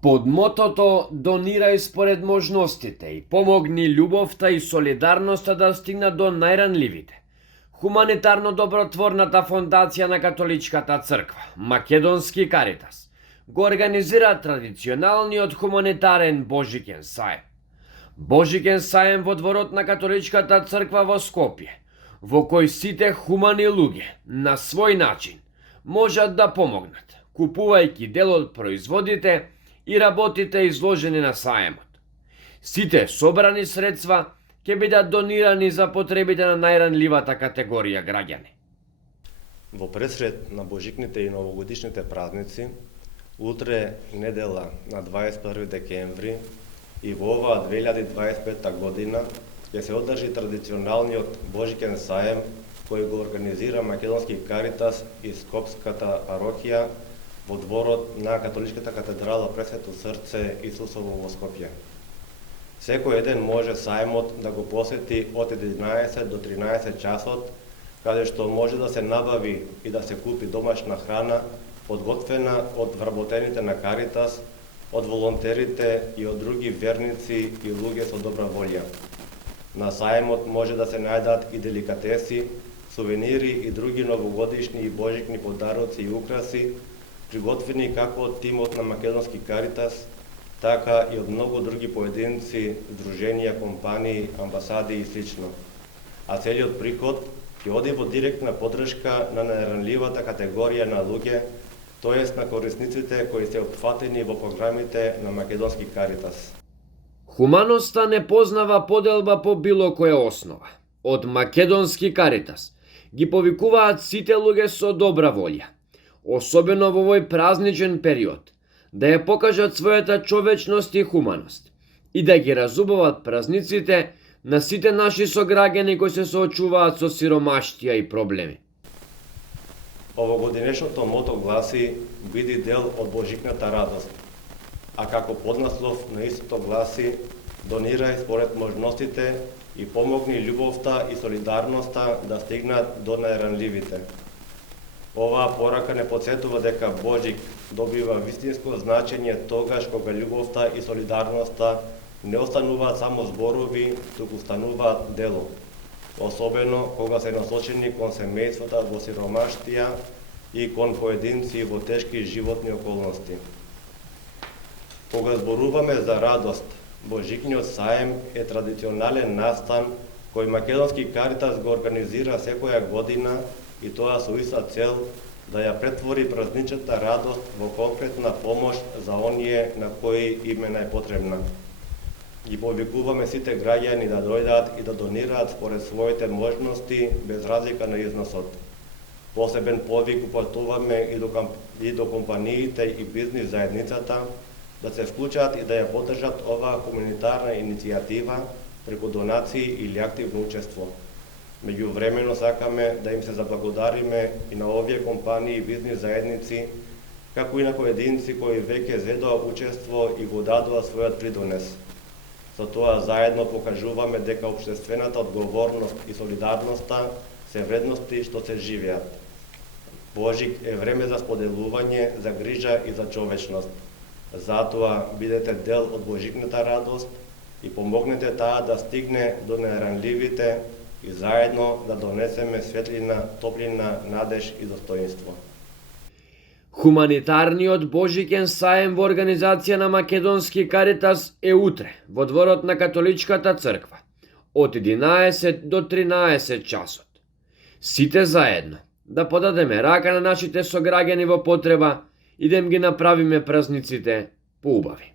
Под мотото "Донирај според можностите" и помогни љубовта и солидарноста да стигнат до најранливите. Хуманитарно добротворната фондација на Католичката црква, Македонски Каритас, го организира традиционалниот хуманитарен Божикен саем. Божикен саем во дворот на Католичката црква во Скопје, во кој сите хумани луѓе, на свој начин, можат да помогнат, купувајќи дел од производите и работите изложени на саемот. Сите собрани средства ќе бидат донирани за потребите на најранливата категорија граѓани. Во пресред на божикните и новогодишните празници, утре недела на 21 декември и во оваа 2025 година ќе се одржи традиционалниот Божикен саем кој го организира Македонски Каритас и Скопската парохија во дворот на Католичката катедрала Пресвето срце Исусово во Скопје. Секој еден може саемот да го посети од 11 до 13 часот, каде што може да се набави и да се купи домашна храна, подготвена од вработените на Каритас, од волонтерите и од други верници и луѓе со добра волја. На саемот може да се најдат и деликатеси, сувенири и други новогодишни и божикни подароци и украси, приготвени како од тимот на Македонски Каритас, така и од многу други поединци, здруженија, компании, амбасади и слично. А целиот приход ќе оди во директна поддршка на најранливата категорија на луѓе, тоест на корисниците кои се опфатени во програмите на Македонски Каритас. Хуманоста не познава поделба по било која основа. Од Македонски Каритас ги повикуваат сите луѓе со добра волја, особено во овој празничен период, да ја покажат својата човечност и хуманост и да ги разубават празниците на сите наши сограѓани кои се соочуваат со сиромаштија и проблеми. Овогодинешното мото гласи "Биди дел од божикната радост", а како поднаслов на истото гласи "Донирај според можностите и помогни љубовта и солидарноста да стигнат до најранливите". Оваа порака не потсетува дека Божик добива вистинско значење тогаш кога љубовта и солидарноста не остануваат само зборови, туку стануваат дело. Особено кога се насочени кон семејствата во сиромаштија и кон поединци во тешки животни околности. Кога зборуваме за радост, Божикниот саем е традиционален настан кој Македонски Каритас го организира секоја година и тоа со иста цел да ја претвори празничната радост во конкретна помош за оние на кои им е најпотребна. Ги повикуваме сите граѓани да дојдат и да донираат според своите можности без разлика на износот. Посебен повик упатуваме и до компаниите и бизнис заедницата да се вклучат и да ја поддржат оваа хуманитарна иницијатива преку донации или активно учество. Меѓувремено сакаме да им се заблагодариме и на овие компании и бизнис заедници, како и на поединци кои веќе зедоа учество и го дадоа својот придонес. Со тоа заедно покажуваме дека општествената одговорност и солидарноста се вредности што се живеат. Божик е време за споделување, за грижа и за човечност. Затоа бидете дел од божикната радост и помогнете таа да стигне до најранливите и заедно да донесеме светлина, топлина, надеж и достоинство. Хуманитарниот Божикен саем во организација на Македонски Каритас е утре во дворот на Католичката црква од 11 до 13 часот. Сите заедно да подадеме рака на нашите сограѓани во потреба и да им ги направиме празниците поубави.